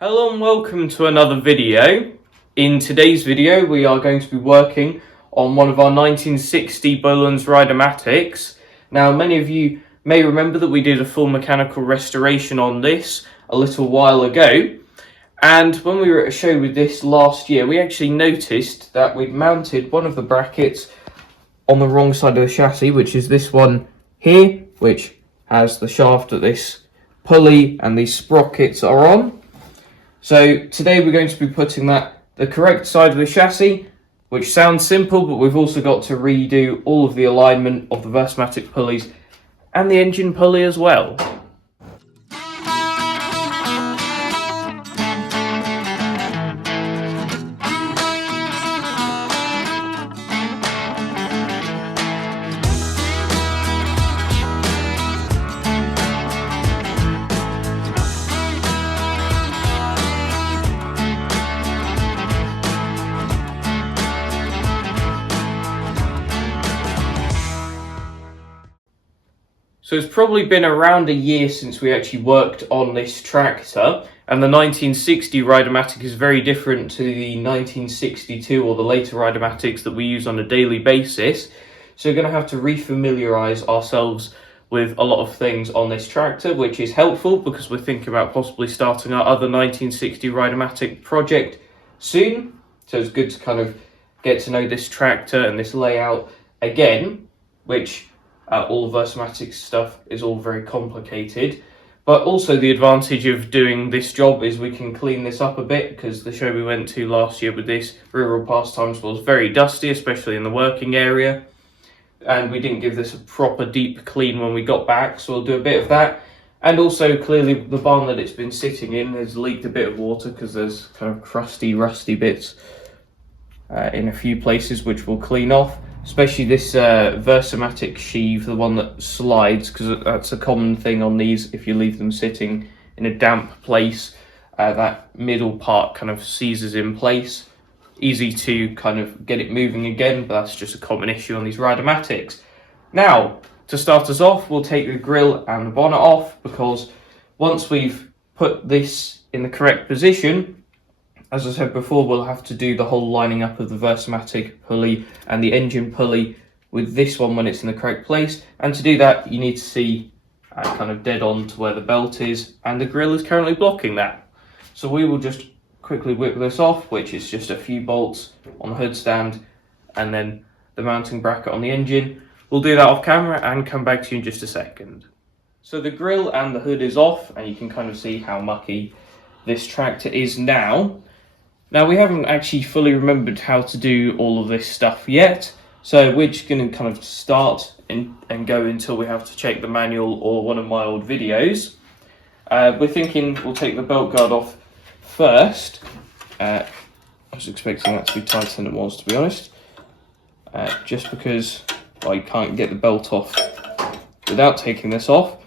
Hello and welcome to another video. In today's video we are going to be working on one of our 1960 Bolens Ride-a-matics. Now many of you may remember that we did a full mechanical restoration on this a little while ago, and when we were at a show with this last year we actually noticed that we'd mounted one of the brackets on the wrong side of the chassis, which is this one here, which has the shaft that this pulley and these sprockets are on. So today we're going to be putting that the correct side of the chassis, which sounds simple, but we've also got to redo all of the alignment of the Disassembly pulleys and the engine pulley as well. So it's probably been around a year since we actually worked on this tractor, and the 1960 Ride-a-matic is very different to the 1962 or the later Ride-a-matics that we use on a daily basis. So we're going to have to re-familiarise ourselves with a lot of things on this tractor, which is helpful because we're thinking about possibly starting our other 1960 Ride-a-matic project soon. So it's good to kind of get to know this tractor and this layout again, which all of Disassembly stuff is all very complicated, but also the advantage of doing this job is we can clean this up a bit, because the show we went to last year with this rural pastimes was very dusty, especially in the working area, and we didn't give this a proper deep clean when we got back, so we'll do a bit of that. And also clearly the barn that it's been sitting in has leaked a bit of water because there's kind of crusty, rusty bits in a few places, which we'll clean off. Especially this Disassembly sheave, the one that slides, because that's a common thing on these. If you leave them sitting in a damp place, that middle part kind of seizes in place. Easy to kind of get it moving again, but that's just a common issue on these Ride-a-matics. Now, to start us off, we'll take the grille and the bonnet off, because once we've put this in the correct position, as I said before, we'll have to do the whole lining up of the Disassembly pulley and the engine pulley with this one when it's in the correct place. And to do that, you need to see kind of dead on to where the belt is, and the grille is currently blocking that. So we will just quickly whip this off, which is just a few bolts on the hood stand and then the mounting bracket on the engine. We'll do that off camera and come back to you in just a second. So the grille and the hood is off, and you can kind of see how mucky this tractor is now. Now, we haven't actually fully remembered how to do all of this stuff yet, so we're just going to kind of start and go until we have to check the manual or one of my old videos. We're thinking we'll take the belt guard off first. I was expecting that to be tighter than it was, to be honest, just because I can't get the belt off without taking this off.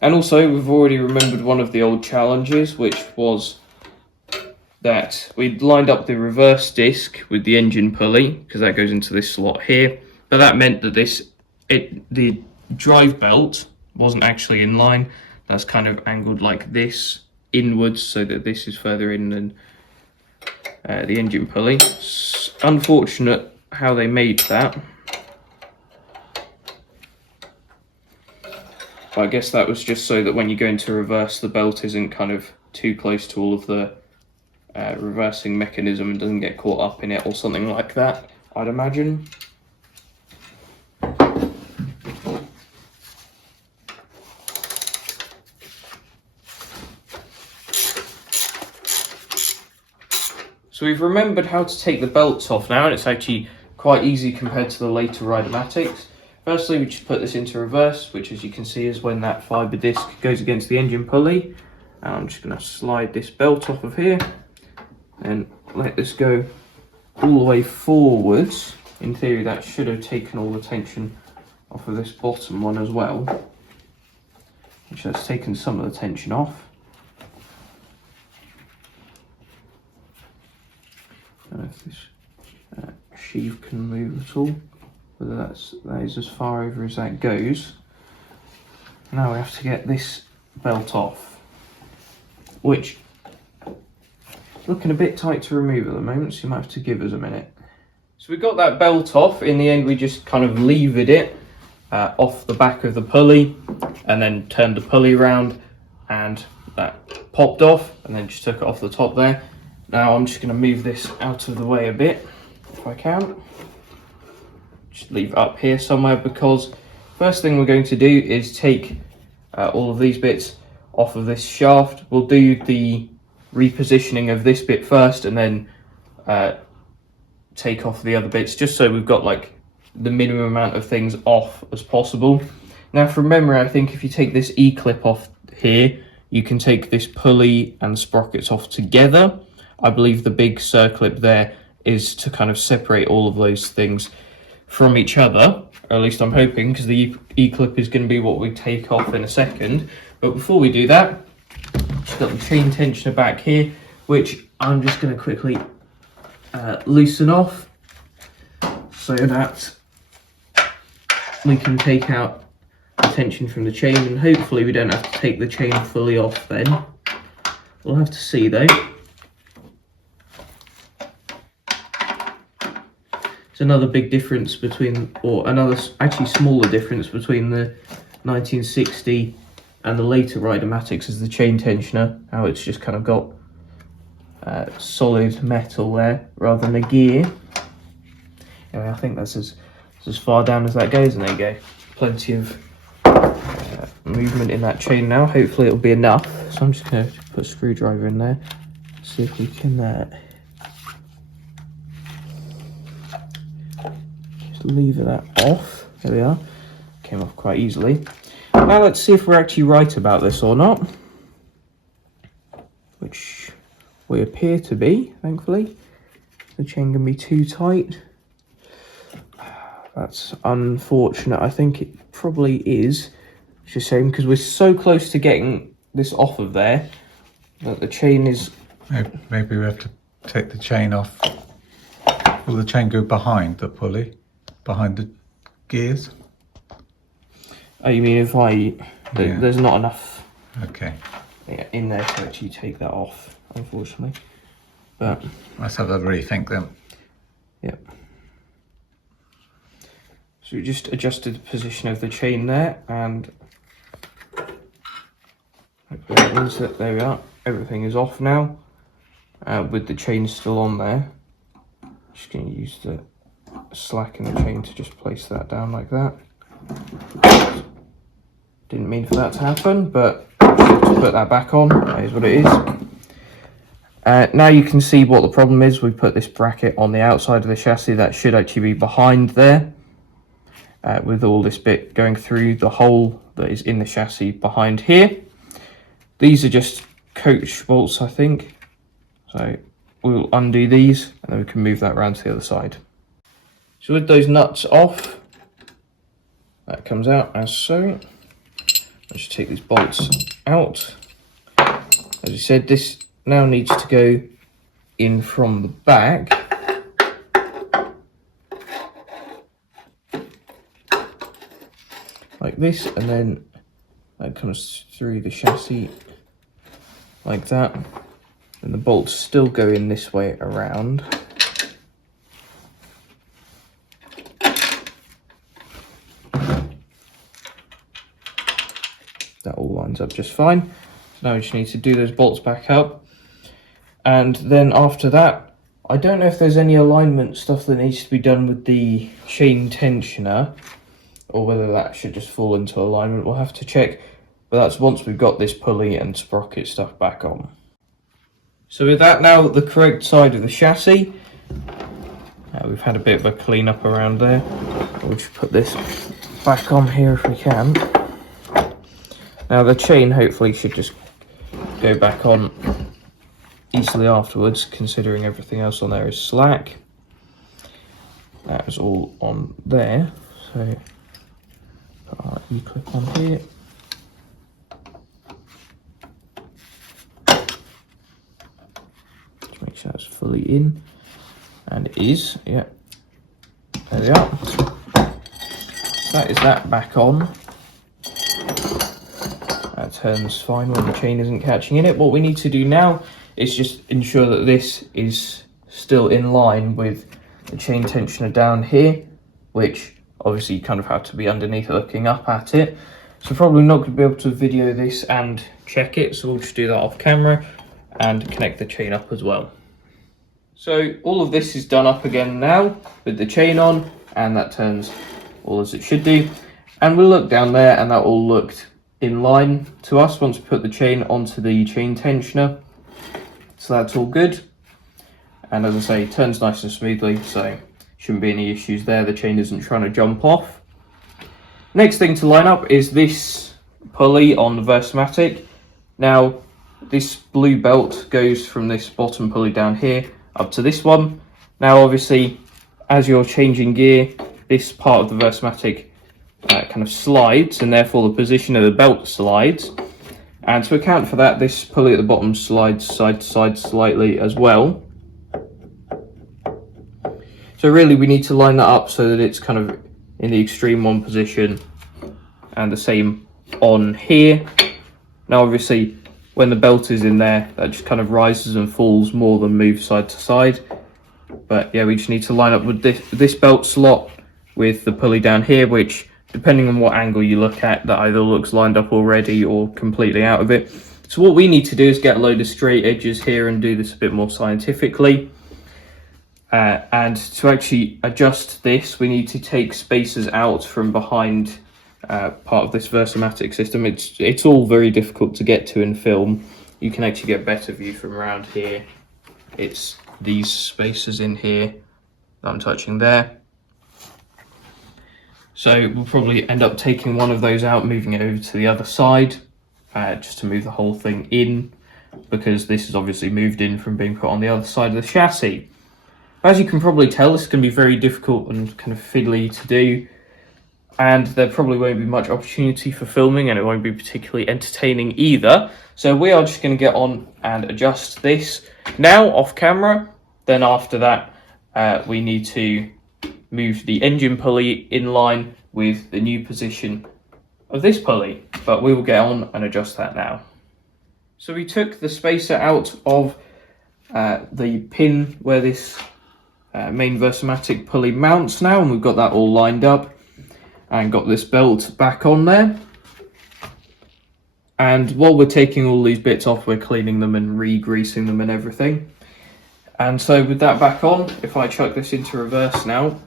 And also, we've already remembered one of the old challenges, which was that we'd lined up the reverse disc with the engine pulley, because that goes into this slot here, but that meant that the drive belt wasn't actually in line. That's kind of angled like this inwards, so that this is further in than the engine pulley. It's unfortunate how they made that, but I guess that was just so that when you go into reverse, the belt isn't kind of too close to all of the reversing mechanism and doesn't get caught up in it or something like that, I'd imagine. So we've remembered how to take the belts off now, and it's actually quite easy compared to the later Ride-a-matics. Firstly, we just put this into reverse, which as you can see is when that fibre disc goes against the engine pulley. And I'm just going to slide this belt off of here and let this go all the way forwards. In theory, that should have taken all the tension off of this bottom one as well, which has taken some of the tension off. I don't know if this sheave can move at all, whether that is as far over as that goes. Now we have to get this belt off, which looking a bit tight to remove at the moment, so you might have to give us a minute. So we got that belt off. In the end, we just kind of levered it off the back of the pulley and then turned the pulley around, and that popped off, and then just took it off the top there. Now I'm just going to move this out of the way a bit if I can. Just leave it up here somewhere, because first thing we're going to do is take all of these bits off of this shaft. We'll do the repositioning of this bit first, and then take off the other bits, just so we've got like the minimum amount of things off as possible. Now from memory, I think if you take this E-clip off here, you can take this pulley and sprockets off together. I believe the big circlip there is to kind of separate all of those things from each other, or at least I'm hoping, because the E-clip is going to be what we take off in a second. But before we do that, just got the chain tensioner back here, which I'm just going to quickly loosen off so that we can take out the tension from the chain, and hopefully we don't have to take the chain fully off then. We'll have to see though. It's another big difference between, or another actually smaller difference between the 1960 and the later Ride-a-matics, is the chain tensioner, how it's just kind of got solid metal there rather than a gear. Anyway, I think that's as far down as that goes, and there you go. Plenty of movement in that chain now. Hopefully it'll be enough. So I'm just going to put a screwdriver in there, see if we can just lever that off. There we are. Came off quite easily. Now let's see if we're actually right about this or not, which we appear to be, thankfully. The chain can be too tight. That's unfortunate. I think it probably is. It's a shame, because we're so close to getting this off of there that the chain is... Maybe we have to take the chain off. Will the chain go behind the pulley? Behind the gears? Oh, you mean if there's not enough in there to actually take that off, unfortunately. But let's have a rethink then. Yep. So we just adjusted the position of the chain there, and that means that there we are. Everything is off now, with the chain still on there. Just going to use the slack in the chain to just place that down like that. Didn't mean for that to happen, but to put that back on, that is what it is. Now you can see what the problem is. We put this bracket on the outside of the chassis that should actually be behind there, with all this bit going through the hole that is in the chassis behind here. These are just coach bolts, I think. So we'll undo these, and then we can move that around to the other side. So with those nuts off, that comes out as so. Let's just take these bolts out. As you said, this now needs to go in from the back. Like this, and then that comes through the chassis like that. And the bolts still go in this way around. That all lines up just fine. So now we just need to do those bolts back up. And then after that, I don't know if there's any alignment stuff that needs to be done with the chain tensioner, or whether that should just fall into alignment. We'll have to check, but that's once we've got this pulley and sprocket stuff back on. So with that now the correct side of the chassis, we've had a bit of a clean up around there. We'll just put this back on here if we can. Now the chain hopefully should just go back on easily afterwards, considering everything else on there is slack. That is all on there, so put our E-clip on here. Just make sure it's fully in, and it is, yeah. There we are. That is that back on. That turns fine when the chain isn't catching in it. What we need to do now It's just ensure that this is still in line with the chain tensioner down here, which obviously you kind of have to be underneath looking up at it. So probably not going to be able to video this and check it, so we'll just do that off camera and connect the chain up as well. So all of this is done up again now with the chain on, and that turns all as it should do. And we'll look down there, and that all looked in line to us once we put the chain onto the chain tensioner. So that's all good. And as I say, it turns nice and smoothly, so shouldn't be any issues there. The chain isn't trying to jump off. Next thing to line up is this pulley on the Versamatic. Now, this blue belt goes from this bottom pulley down here up to this one. Now, obviously, as you're changing gear, this part of the Versamatic kind of slides, and therefore the position of the belt slides. And to account for that, this pulley at the bottom slides side to side slightly as well. So really we need to line that up so that it's kind of in the extreme one position, and the same on here. Now obviously when the belt is in there, that just kind of rises and falls more than moves side to side. But yeah, we just need to line up with this belt slot with the pulley down here, which depending on what angle you look at, that either looks lined up already or completely out of it. So what we need to do is get a load of straight edges here and do this a bit more scientifically. And to actually adjust this, we need to take spacers out from behind part of this Versamatic system. It's all very difficult to get to in film. You can actually get better view from around here. It's these spacers in here that I'm touching there. So we'll probably end up taking one of those out, moving it over to the other side, just to move the whole thing in, because this is obviously moved in from being put on the other side of the chassis. As you can probably tell, this can be very difficult and kind of fiddly to do, and there probably won't be much opportunity for filming, and it won't be particularly entertaining either. So we are just going to get on and adjust this now off camera. Then after that, we need to move the engine pulley in line with the new position of this pulley, but we will get on and adjust that now. So we took the spacer out of the pin where this main Versamatic pulley mounts now, and we've got that all lined up and got this belt back on there. And while we're taking all these bits off, we're cleaning them and re-greasing them and everything. And so with that back on, if I chuck this into reverse now,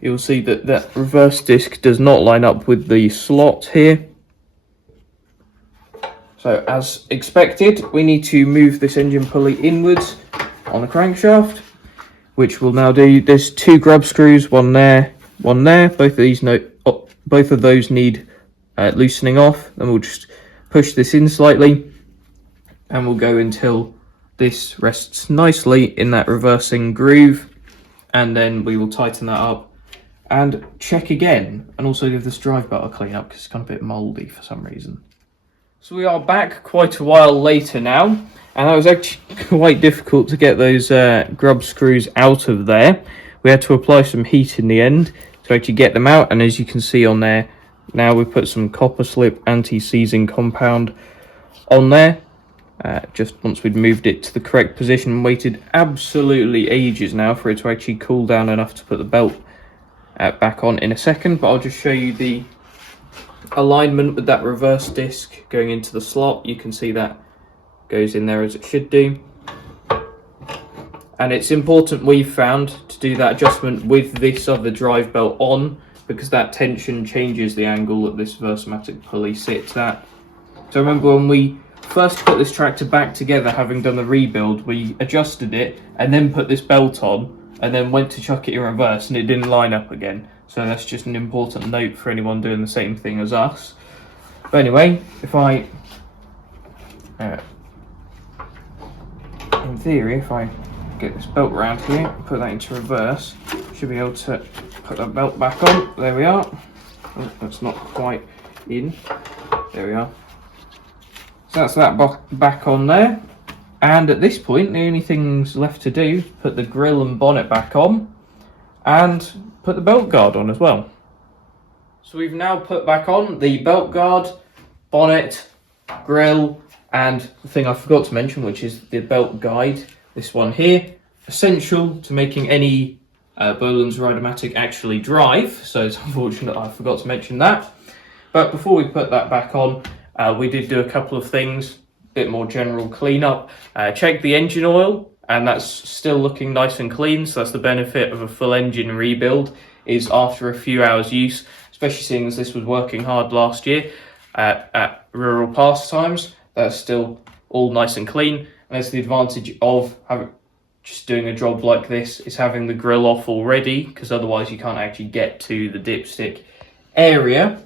you'll see that that reverse disc does not line up with the slot here. So as expected, we need to move this engine pulley inwards on the crankshaft, which we'll now do. There's two grub screws, one there, one there. Both of those need loosening off, and we'll just push this in slightly, and we'll go until this rests nicely in that reversing groove, and then we will tighten that up and check again, and also give this drive belt a clean up because it's kind of a bit mouldy for some reason. So we are back quite a while later now, and that was actually quite difficult to get those grub screws out of there. We had to apply some heat in the end to actually get them out, and as you can see on there, now we've put some copper slip anti-seizing compound on there. Just once we'd moved it to the correct position, and waited absolutely ages now for it to actually cool down enough to put the belt back on in a second. But I'll just show you the alignment with that reverse disc going into the slot. You can see that goes in there as it should do. And it's important, we've found, to do that adjustment with this other drive belt on, because that tension changes the angle that this Versamatic pulley sits at. So remember when we first put this tractor back together, having done the rebuild, we adjusted it and then put this belt on and then went to chuck it in reverse, and it didn't line up again. So that's just an important note for anyone doing the same thing as us. But anyway, if I in theory, if I get this belt round here, put that into reverse, should be able to put that belt back on. There we are. Oh, that's not quite in. There we are. So that's that back on there. And at this point, the only things left to do is put the grille and bonnet back on and put the belt guard on as well. So we've now put back on the belt guard, bonnet, grille And the thing I forgot to mention, which is the belt guide, this one here, essential to making any Bolens Ride-a-matic actually drive, so it's unfortunate I forgot to mention that. But before we put that back on, we did do a couple of things, a bit more general cleanup. Check the engine oil, and that's still looking nice and clean, so that's the benefit of a full engine rebuild, is after a few hours use, especially seeing as this was working hard last year at rural pastimes, that's still all nice and clean. And that's the advantage of just doing a job like this, is having the grill off already, because otherwise you can't actually get to the dipstick area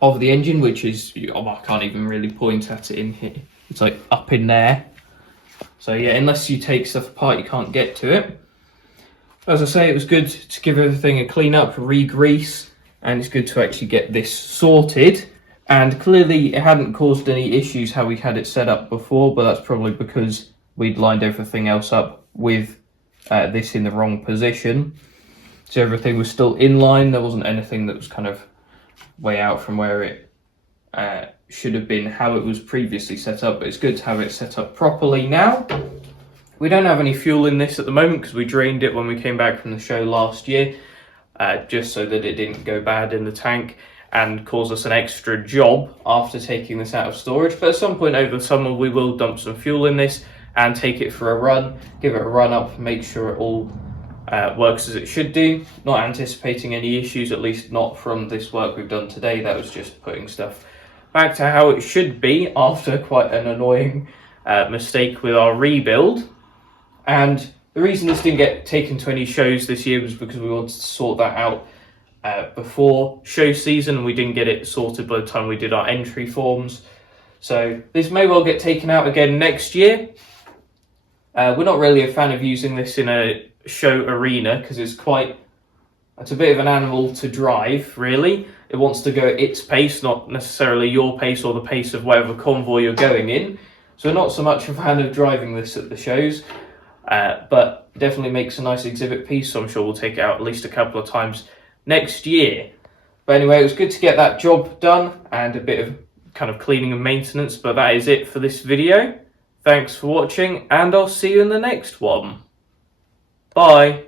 of the engine, which is, I can't even really point at it in here, it's like up in there. So yeah, unless you take stuff apart, you can't get to it. As I say, it was good to give everything a clean up, re-grease, and it's good to actually get this sorted. And clearly it hadn't caused any issues how we had it set up before, but that's probably because we'd lined everything else up with this in the wrong position. So everything was still in line, there wasn't anything that was kind of way out from where it should have been how it was previously set up, but it's good to have it set up properly now. We don't have any fuel in this at the moment because we drained it when we came back from the show last year, just so that it didn't go bad in the tank and cause us an extra job after taking this out of storage. But at some point over the summer we will dump some fuel in this and take it for a run, give it a run up, make sure it all works as it should do. Not anticipating any issues, at least not from this work we've done today. That was just putting stuff back to how it should be after quite an annoying mistake with our rebuild. And the reason this didn't get taken to any shows this year was because we wanted to sort that out before show season, and we didn't get it sorted by the time we did our entry forms. So this may well get taken out again next year. We're not really a fan of using this in a show arena because it's a bit of an animal to drive, really. It wants to go at its pace, not necessarily your pace or the pace of whatever convoy you're going in. So we're not so much a fan of driving this at the shows, but it definitely makes a nice exhibit piece, so I'm sure we'll take it out at least a couple of times next year. But anyway, it was good to get that job done and a bit of kind of cleaning and maintenance, but that is it for this video. Thanks for watching, and I'll see you in the next one. Bye.